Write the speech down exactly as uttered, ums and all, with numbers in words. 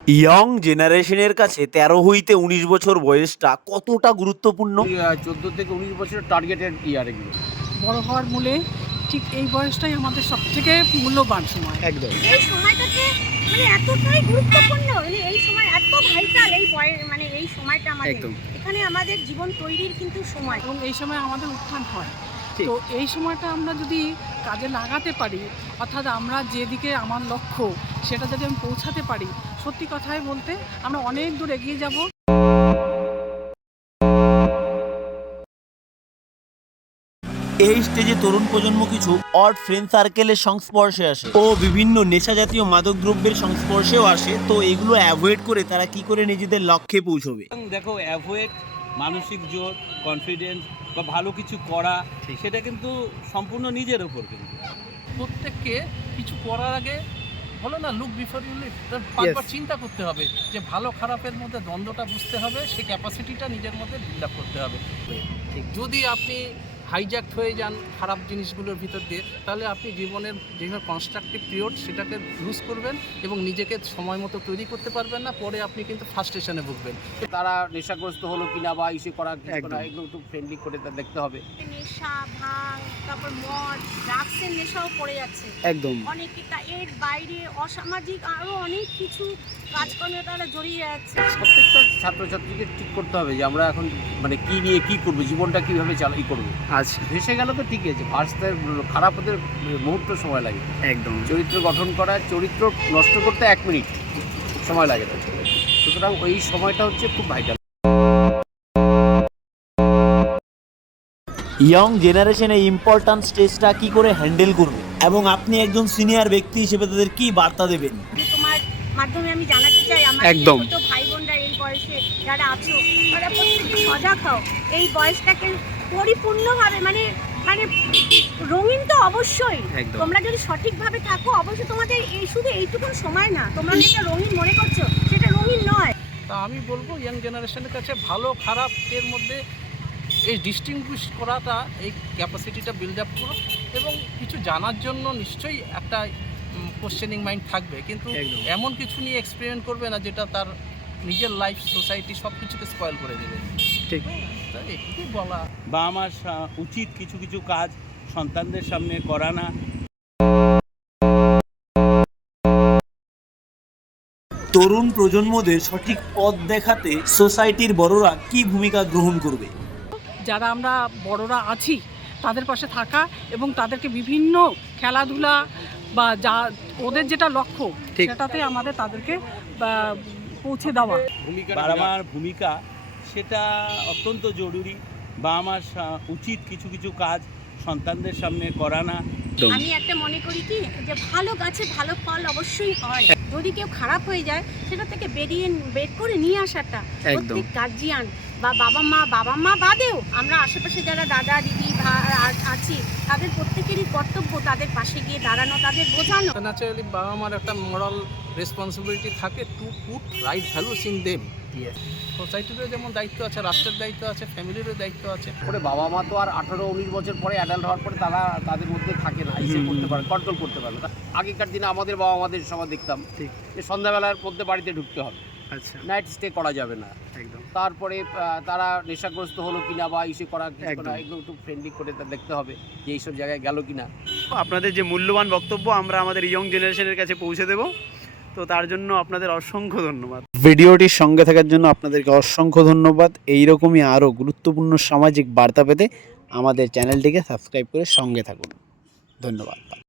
Young জেনারেশনের কাছে তেরো হইতে উনিশ বছর বয়সটা কতটা গুরুত্বপূর্ণ? চোদ্দ থেকে উনিশ বছরের টার্গেটেড ইয়ার এগুলো। বড় হওয়ার মূলে ঠিক এই বয়সটাই আমাদের সব থেকে মূল্যবান সময়। একদম। এই সময়টাকে মানে এতটাই গুরুত্বপূর্ণ, মানে এই সময় এত ভাইটাল, এই বয় মানে এই সময়টা আমাদের একদম। এখানে আমাদের জীবন তৈরির কিন্তু সময়। এবং এই সময় আমাদের উত্থান হয়। তো এই সময়টা আমরা যদি কাজে লাগাতে পারি, অর্থাৎ আমরা যেদিকে আমার লক্ষ্য সেটা যদি আমি পৌঁছাতে পারি, সত্যি কথাই বলতে আমরা অনেক দূর এগিয়ে যাব। এই স্টেজে তরুণ প্রজন্ম কিছু অড ফ্রেন্ড সার্কেলের সংস্পর্শে আসে ও বিভিন্ন নেশা জাতীয় মাদক দ্রব্যের সংস্পর্শেও আসে। তো এগুলো অ্যাভয়েড করে তারা কি করে নিজেদের লক্ষ্যে পৌঁছবে? দেখো, অ্যাভয়েড, মানসিক জোর, কনফিডেন্স বা ভালো কিছু করা, সেটা কিন্তু সম্পূর্ণ নিজের ওপর। কিন্তু প্রত্যেককে কিছু করার আগে বলো না, লুক বিফোর ইউ লিভ, পাঁচবার চিন্তা করতে হবে যে ভালো খারাপের মধ্যে দ্বন্দ্বটা বুঝতে হবে, সেই ক্যাপাসিটিটা নিজের মধ্যে বিল্ড আপ করতে হবে। যদি আপনি হাইজ্যাক্ট হয়ে যান খারাপ জিনিসগুলোর ভিতর দিয়ে, তাহলে আপনি জীবনের যেভাবে কনস্ট্রাকটিভ পিরিয়ড সেটাকে লুজ করবেন এবং নিজেকে সময় মতো তৈরি করতে পারবেন না, পরে আপনি কিন্তু ফার্স্টেশনে ভুগবেন। তারা নেশাগ্রস্ত হলো কিনা বা ইসে করা কিছু না, এগুলো একটু ফ্রেন্ডলি করে তা দেখতে হবে। নেশা, ভাঙ, তারপর মদ, ড্রাগসের নেশাও পড়ে যাচ্ছে একদম। অনেকে, তা এর বাইরে অসামাজিক আরো অনেক কিছু কাজকর্মে তারা জড়িয়ে যাচ্ছে। প্রত্যেকটা ছাত্রছাত্রীকে ঠিক করতে হবে যে আমরা এখন মানে কি নিয়ে কি করবো, জীবনটা কিভাবে চালাই করবো। আচ্ছা, ভেসে গেল তো ঠিক আছে, ভাসতে খারাপ হতে মুহূর্ত সময় লাগে। একদম। চরিত্র গঠন করা, চরিত্র নষ্ট করতে এক মিনিট সময় লাগে না। সুতরাং ওই সময়টা হচ্ছে খুব ভাইটাল। ইয়ং জেনারেশনে ইম্পর্ট্যান্ট স্টেজটা কি করে হ্যান্ডেল করবে এবং আপনি একজন সিনিয়র ব্যক্তি হিসেবে তাদের কি বার্তা দেবেন? যে তোমার মাধ্যমে আমি জানাতে চাই আমার একদম। ছোট ভাই বোনরা এই বয়সে যারা আছো, তারা প্রত্যেকে সজাগ হও। এই বয়সটাকে পরিপূর্ণভাবে মানে মানে রঙিন তো অবশ্যই, একদম। তোমরা যদি সঠিকভাবে থাকো অবশ্যই তোমাদের এই শুধু এইটুকুন সময় না, তোমরা যেটা রঙিন মনে করছো সেটা রঙিন নয়। তা আমি বলবো ইয়াং জেনারেশনের কাছে ভালো খারাপ এর মধ্যে এই ডিস্টিংগুইশ করাটা, এই ক্যাপাসিটিটা বিল্ড আপ করো এবং কিছু জানার জন্য নিশ্চয়ই একটা কোশ্চেনিং মাইন্ড থাকবে, কিন্তু একদম। এমন কিছু নিয়ে এক্সপেরিমেন্ট করবে না যেটা তার নিজের লাইফ, সোসাইটি সব কিছুকে স্পয়েল করে দেবে। ঠিক। তাই এটুকুই বলা। বা আমার সা- উচিত কিছু কিছু কাজ সন্তানদের সামনে করা না। তরুণ প্রজন্মদের সঠিক পথ দেখাতে সোসাইটির বড়রা কি ভূমিকা গ্রহণ করবে? যারা আমরা বড়রা আছি তাদের পাশে থাকা এবং তাদেরকে বিভিন্ন খেলাধুলা বা যা ওদের যেটা লক্ষ্য সেটাতে আমাদের তাদেরকে বা, পৌঁছে দেওয়া। বাবা মার ভূমিকা সেটা অত্যন্ত জরুরি। বা আমার সা- উচিত কিছু কিছু কাজ সন্তানদের সামনে করা না। আমি একটা মনে করি কি, যে ভালো গাছে ভালো ফল অবশ্যই হয়। যদি কেউ খারাপ হয়ে যায় সেটা থেকে বেরিয়ে বের করে নিয়ে আসাটা প্রত্যেক গার্জিয়ান বা বাবা মা বাবা মা বাদেও আমরা আশেপাশে যারা দাদা দিদি ভাই আছি তাদের প্রত্যেকেরই কর্তব্য তাদের পাশে গিয়ে দাঁড়ানো, তাদের বোঝানো। ন্যাচারালি বাবা মার একটা মোরাল রেসপন্সিবিলিটি থাকে to put right values in them. সোসাইটিরও যেমন দায়িত্ব আছে, রাষ্ট্রের দায়িত্ব আছে, ফ্যামিলিরও দায়িত্ব আছে। পরে বাবা মা তো আর আঠারো উনিশ বছর পরে অ্যাডাল্ট হওয়ার পরে তারা তাদের মধ্যে থাকে না, ইসে করতে পারে, কন্ট্রোল করতে পারে না। আগেকার দিনে আমাদের বাবা মাদের সময় দেখতাম যে সন্ধ্যাবেলার মধ্যে বাড়িতে ঢুকতে হবে, আচ্ছা, নাইট স্টে করা যাবে না। একদম। তারপরে আহ, তারা নেশাগ্রস্ত হলো কিনা বা ইসে করা কিছু একদম। না, এগুলো একটু ফ্রেন্ডলি করে তা দেখতে হবে যে এইসব জায়গায় গেল কিনা। আপনাদের যে মূল্যবান বক্তব্য আমরা আমাদের ইয়ং জেনারেশনের কাছে পৌঁছে দেব, তো তার জন্য আপনাদের অসংখ্য ধন্যবাদ। ভিডিওটির সঙ্গে থাকার জন্য আপনাদেরকে অসংখ্য ধন্যবাদ। এইরকমই আরও গুরুত্বপূর্ণ সামাজিক বার্তা পেতে আমাদের চ্যানেলটিকে সাবস্ক্রাইব করে সঙ্গে থাকুন। ধন্যবাদ।